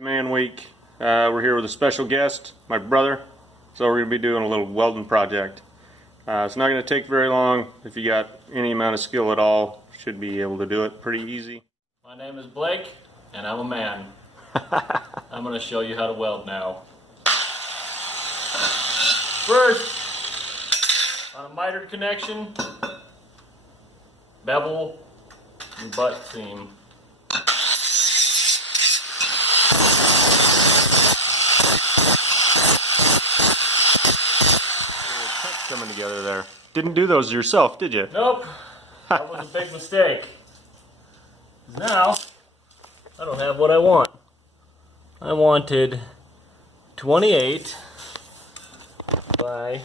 Man Week. We're here with a special guest, my brother. So we're going to be doing a little welding project. It's not going to take very long. If you got any amount of skill at all, you should be able to do it pretty easy. My name is Blake, and I'm a man. I'm going to show you how to weld now. First, on a mitered connection, bevel and butt seam. Coming together there. Didn't do those yourself, did you? Nope, that was a big mistake. Now, I don't have what I want. I wanted 28 by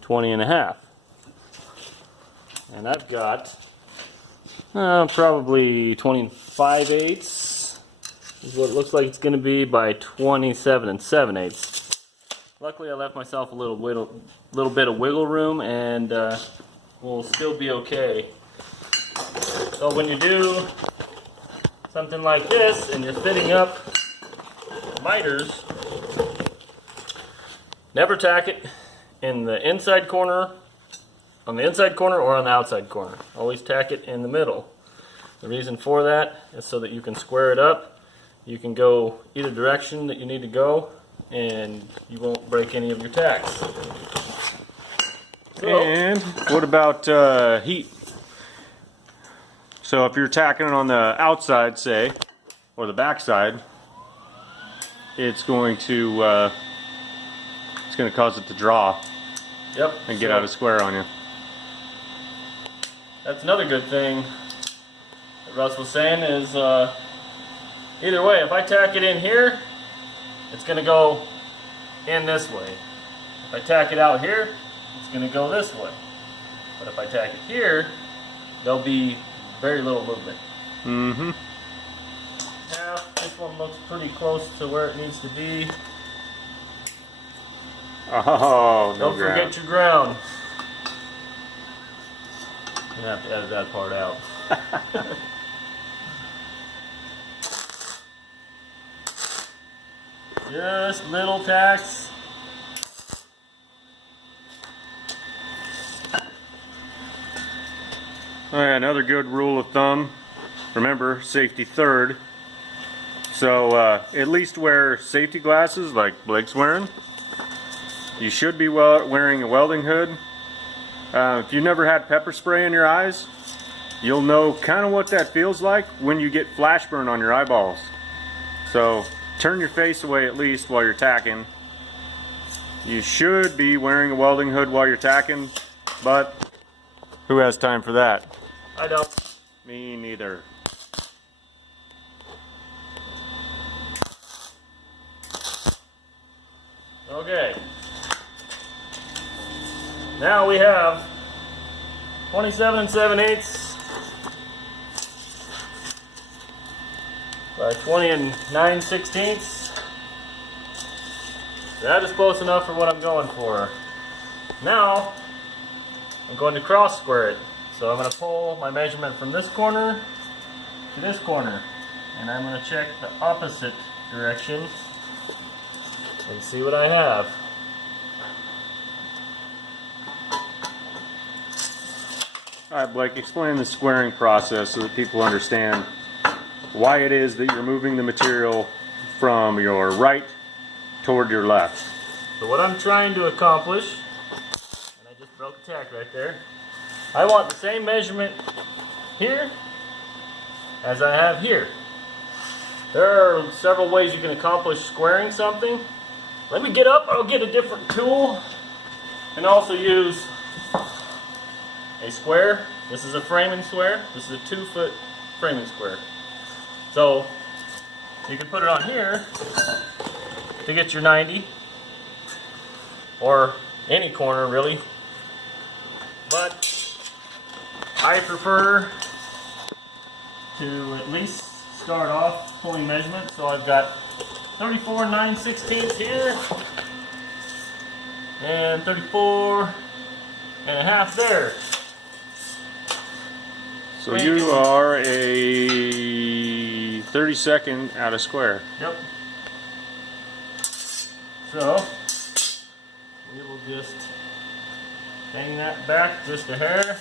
20 and a half. And I've got probably 25/8 is what it looks like it's going to be by 27 and 7/8. Luckily I left myself a little bit of wiggle room, and we'll still be okay. So when you do something like this and you're fitting up miters, never tack it in the inside corner, on the inside corner or on the outside corner. Always tack it in the middle. The reason for that is so that you can square it up. You can go either direction that you need to go, and you won't break any of your tacks. So, and what about heat? So if you're tacking it on the outside, say, or the back side, it's going to cause it to draw. Yep. And get out of square on you. That's another good thing that Russ was saying is either way, if I tack it in here, it's going to go in this way. If I tack it out here, it's going to go this way. But if I tack it here, there'll be very little movement. Mm-hmm. Now, this one looks pretty close to where it needs to be. Oh, no Don't forget your ground. You have to edit that part out. Just little tacks. Alright, another good rule of thumb. Remember, safety third. So at least wear safety glasses like Blake's wearing. You should be wearing a welding hood. If you've never had pepper spray in your eyes, you'll know kind of what that feels like when you get flash burn on your eyeballs. So turn your face away at least while you're tacking. You should be wearing a welding hood while you're tacking, but who has time for that? I don't. Me neither. Okay. Now we have 27 and 7/8 by 20 and 9/16. That is close enough for what I'm going for. Now I'm going to cross square it. So I'm going to pull my measurement from this corner to this corner, and I'm going to check the opposite direction and see what I have. Alright, Blake, explain the squaring process so that people understand why it is that you're moving the material from your right toward your left. So what I'm trying to accomplish, and I just broke a tack right there, I want the same measurement here as I have here. There are several ways you can accomplish squaring something. Let me get up, I'll get a different tool, and also use a square. This is a framing square. This is a 2-foot framing square. So you can put it on here to get your 90, or any corner really. But I prefer to at least start off pulling measurement. So I've got 34 9/16 here, and 34 and a half there. So you are a 1/32 out of square. Yep. So we will just hang that back just a hair.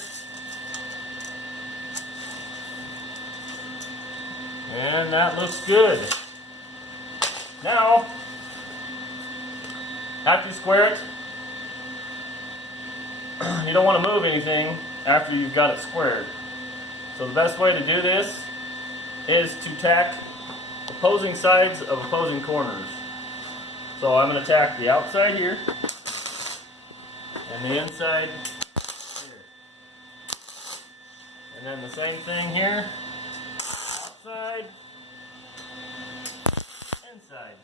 And that looks good. Now, after you square it, you don't want to move anything after you've got it squared. So the best way to do this is to tack opposing sides of opposing corners. So I'm going to tack the outside here and the inside here. And then the same thing here. Outside, inside.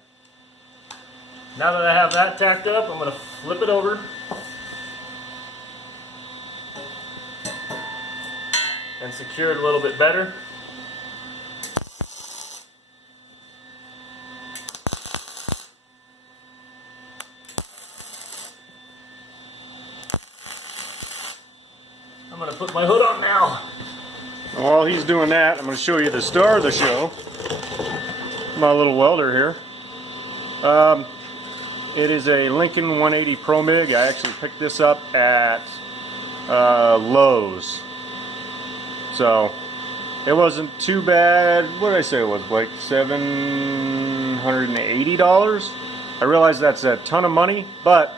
Now that I have that tacked up, I'm going to flip it over. And secure it a little bit better. I'm going to put my hood on now. While he's doing that, I'm going to show you the star of the show. My little welder here. It is a Lincoln 180 Pro MIG. I actually picked this up at Lowe's. So it wasn't too bad. What did I say it was? Like $780? I realize that's a ton of money, but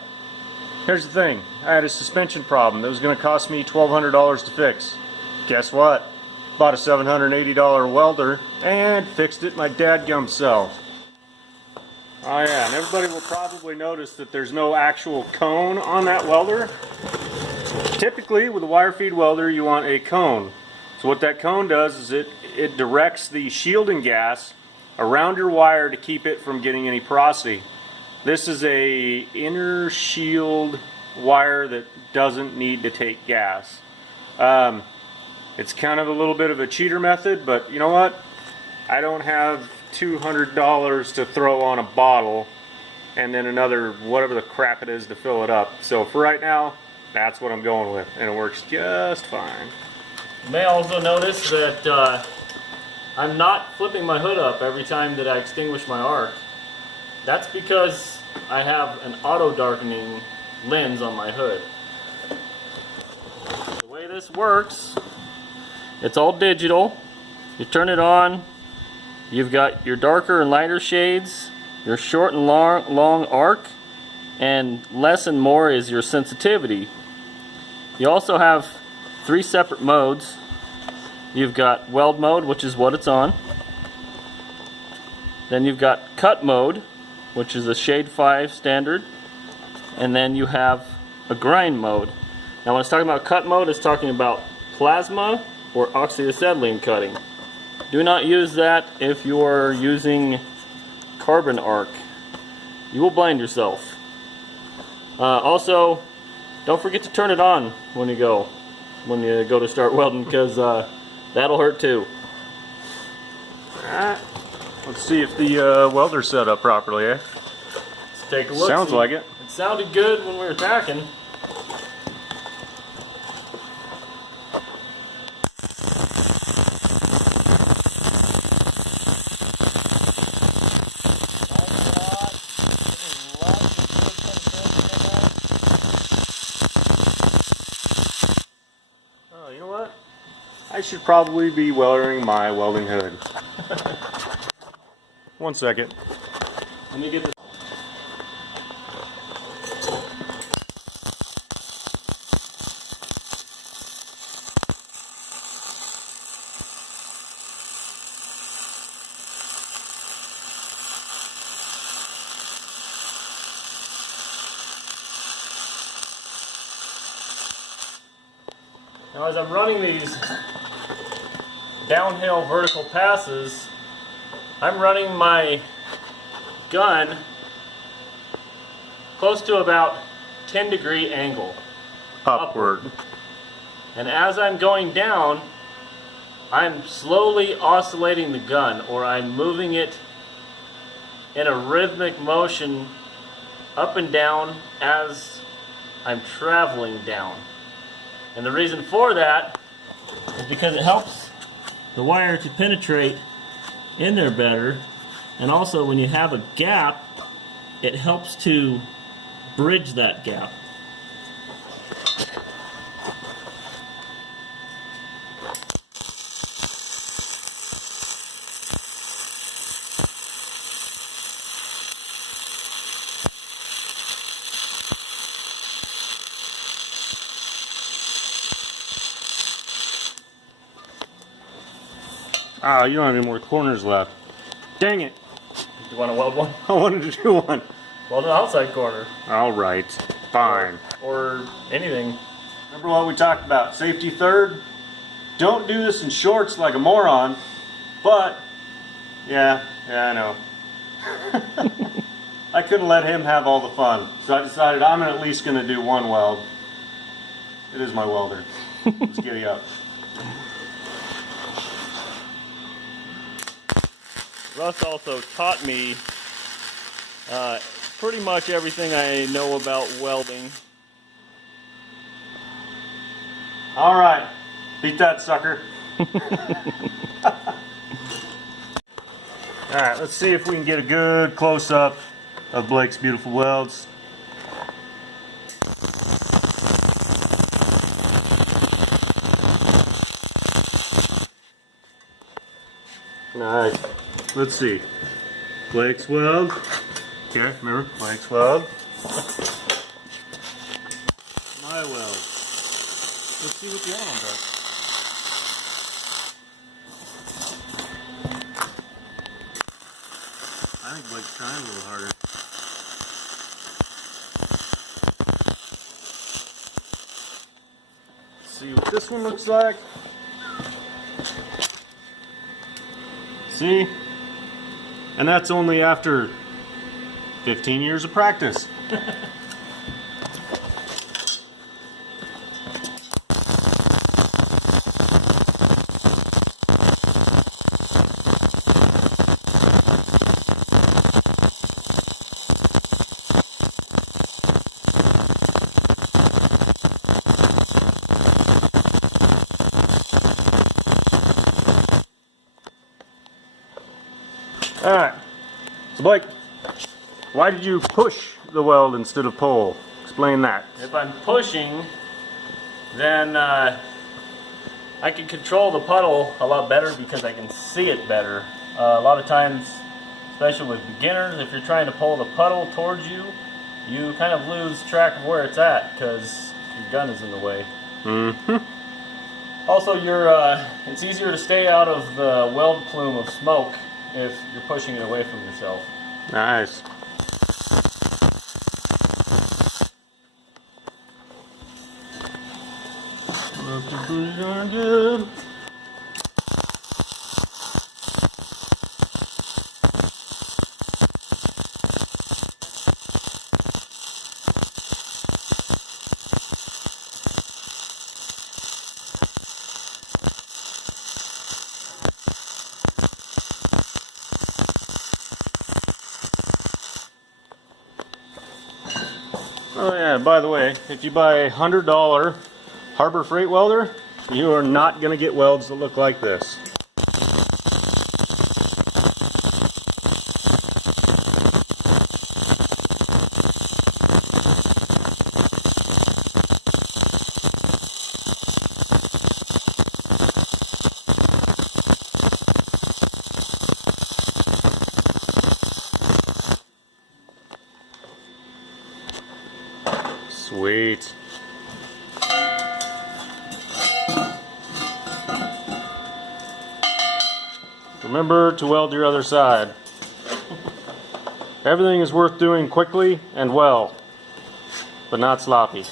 here's the thing. I had a suspension problem that was going to cost me $1,200 to fix. Guess what? Bought a $780 welder and fixed it my dadgum self. Oh yeah, and everybody will probably notice that there's no actual cone on that welder. Typically, with a wire feed welder, you want a cone. So what that cone does is it directs the shielding gas around your wire to keep it from getting any porosity. This is a inner shield wire that doesn't need to take gas. It's kind of a little bit of a cheater method, but you know what? I don't have $200 to throw on a bottle and then another whatever the crap it is to fill it up. So for right now, that's what I'm going with, and it works just fine. You may also notice that I'm not flipping my hood up every time that I extinguish my arc. That's because I have an auto darkening lens on my hood. The way this works, it's all digital. You turn it on, you've got your darker and lighter shades, your short and long arc, and less and more is your sensitivity. You also have 3 separate modes. You've got weld mode, which is what it's on. Then you've got cut mode, which is a shade 5 standard. And then you have a grind mode. Now when it's talking about cut mode, it's talking about plasma or oxyacetylene cutting. Do not use that if you're using carbon arc. You will blind yourself. Also, don't forget to turn it on when you go to start welding, because that'll hurt too. Let's see if the welder's set up properly, eh? Let's take a look. Sounds like it. It sounded good when we were tacking. Oh, you know what? I should probably be welding my welding hood. 1 second. Let me get this. Now as I'm running these downhill vertical passes, I'm running my gun close to about 10-degree angle Upward. And as I'm going down, I'm slowly oscillating the gun, or I'm moving it in a rhythmic motion up and down as I'm traveling down. And the reason for that is because it helps the wire to penetrate in there better. And also when you have a gap, it helps to bridge that gap. Ah, you don't have any more corners left. Dang it. Do you want to weld one? I wanted to do one. Weld an outside corner. Alright, fine. Or anything. Remember what we talked about? Safety third? Don't do this in shorts like a moron. But, yeah, I know. I couldn't let him have all the fun. So I decided I'm at least going to do one weld. It is my welder. Let's giddy up. Russ also taught me pretty much everything I know about welding. Alright, beat that sucker. Alright, let's see if we can get a good close-up of Blake's beautiful welds. Alright, let's see. Blake's weld. Okay, remember? Blake's weld. My weld. Let's see what the other one does. I think Blake's trying a little harder. See what this one looks like. See? And that's only after 15 years of practice. Alright, so Blake, why did you push the weld instead of pull? Explain that. If I'm pushing, then I can control the puddle a lot better because I can see it better. A lot of times, especially with beginners, if you're trying to pull the puddle towards you, you kind of lose track of where it's at because your gun is in the way. Also, it's easier to stay out of the weld plume of smoke if you're pushing it away from yourself. Nice. Looking pretty darn good. Oh yeah, by the way, if you buy a $100 Harbor Freight welder, you are not going to get welds that look like this. Sweet. Remember to weld your other side. Everything is worth doing quickly and well, but not sloppy.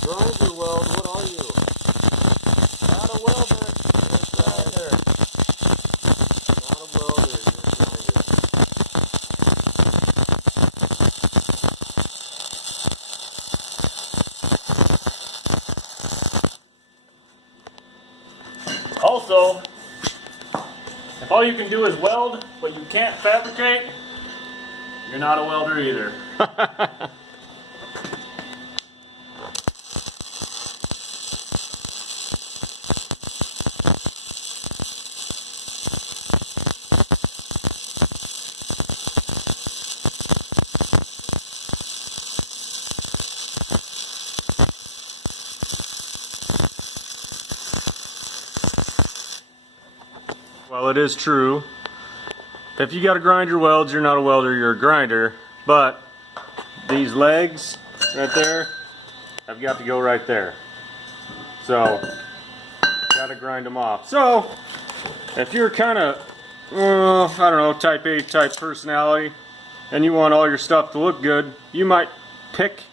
Grind your weld, what are you? Not a welder, you're a grinder. Not a welder, you're a grinder. all you can do is weld, but you can't fabricate, you're not a welder either. Well, it is true. If you got to grind your welds, you're not a welder, you're a grinder. But these legs right there have got to go right there. So, got to grind them off. So, if you're kind of, I don't know, type A type personality, and you want all your stuff to look good, you might pick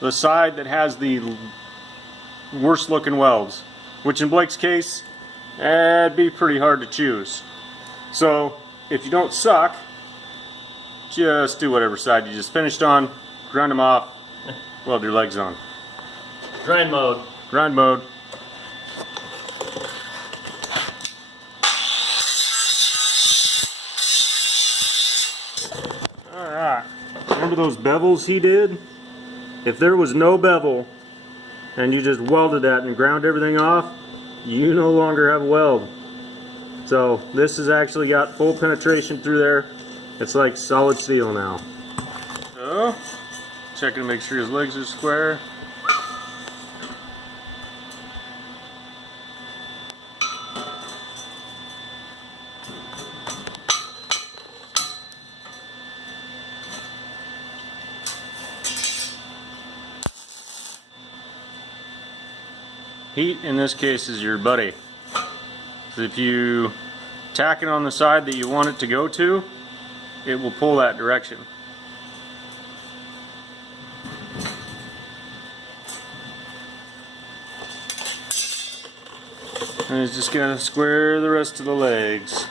the side that has the worst looking welds. Which in Blake's case, it'd be pretty hard to choose. So, if you don't suck, just do whatever side you just finished on, grind them off, weld your legs on. Grind mode. Grind mode. Alright, remember those bevels he did? If there was no bevel, and you just welded that and ground everything off, you no longer have a weld. So this has actually got full penetration through there. It's like solid steel now. So, checking to make sure his legs are square. Heat in this case is your buddy. So if you tack it on the side that you want it to go to, it will pull that direction. And it's just gonna square the rest of the legs.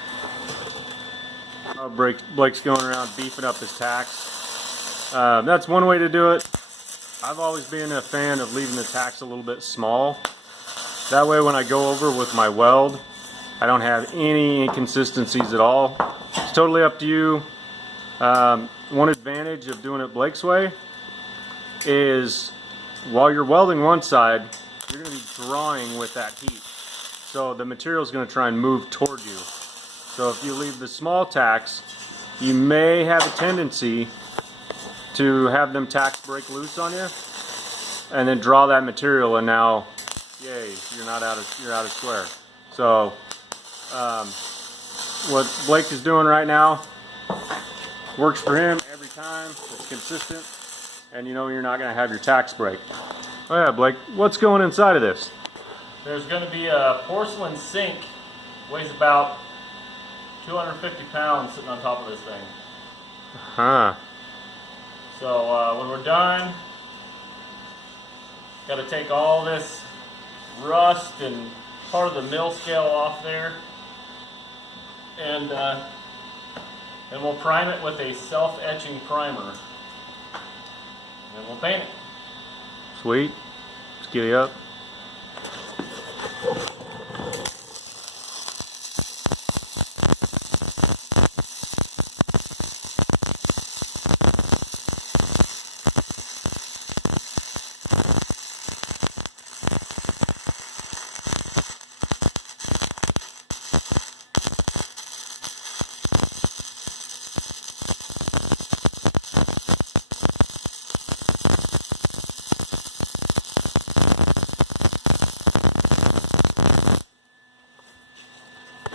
Blake's going around beefing up his tacks. That's one way to do it. I've always been a fan of leaving the tacks a little bit small. That way when I go over with my weld, I don't have any inconsistencies at all. It's totally up to you. One advantage of doing it Blake's way is while you're welding one side, you're going to be drawing with that heat. So the material is going to try and move toward you. So if you leave the small tacks, you may have a tendency to have them tacks break loose on you and then draw that material, and now, yay, you're out of square. So what Blake is doing right now works for him every time. It's consistent, and you know you're not going to have your tacks break. Oh yeah, Blake, what's going inside of this? There's going to be a porcelain sink, weighs about 250 pounds sitting on top of this thing. Huh. So when we're done, got to take all this rust and part of the mill scale off there, and we'll prime it with a self-etching primer, and we'll paint it. Sweet. Let's get it up.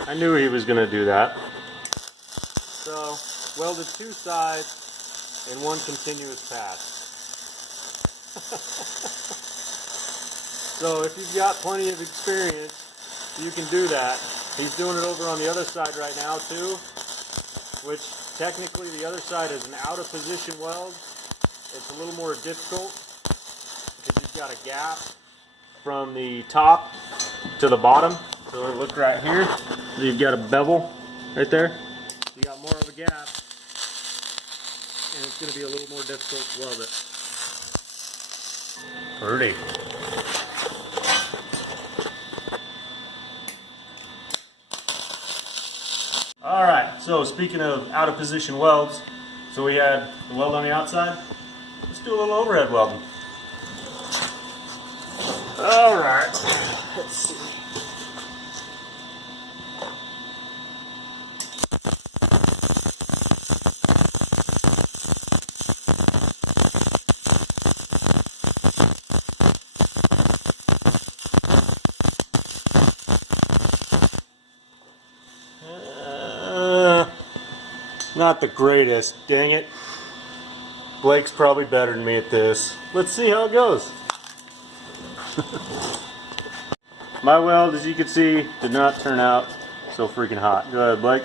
I knew he was going to do that. So, welded two sides in one continuous path. So if you've got plenty of experience, you can do that. He's doing it over on the other side right now too, which technically the other side is an out of position weld. It's a little more difficult because you've got a gap from the top to the bottom. So look right here, you've got a bevel right there. You got more of a gap, and it's going to be a little more difficult to weld it. Pretty. So speaking of out of position welds, so we had the weld on the outside. Let's do a little overhead welding. All right. Let's see. Not the greatest, dang it. Blake's probably better than me at this. Let's see how it goes. My weld, as you can see, did not turn out so freaking hot. Go ahead, Blake.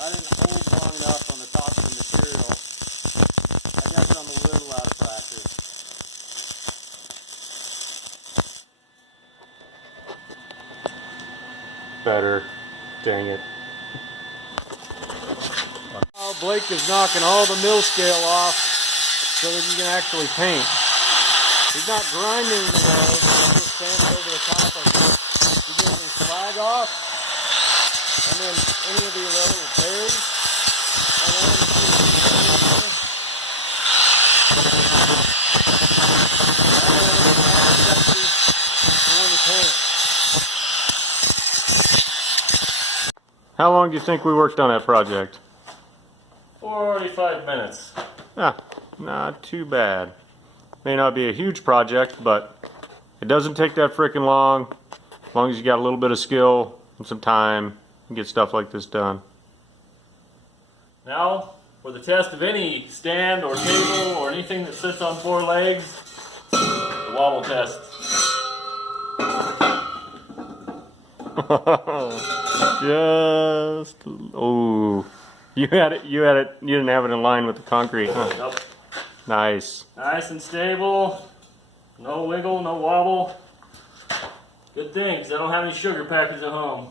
I didn't hold long enough on the top of the material. I got some a little out of practice. Better. Dang it. Now Blake is knocking all the mill scale off so that you can actually paint. He's not grinding the nails, he's just standing over the top of it. He gets his slag off, and then any of the little berries, and then How long do you think we worked on that project? 45 minutes. Ah, not too bad. May not be a huge project, but it doesn't take that freaking long. As long as you got a little bit of skill and some time, you can get stuff like this done. Now, for the test of any stand or table or anything that sits on 4 legs, the wobble test. Just, oh, you had it, you didn't have it in line with the concrete, huh? Nope. Nice. Nice and stable. No wiggle, no wobble. Good thing, 'cause I don't have any sugar packets at home.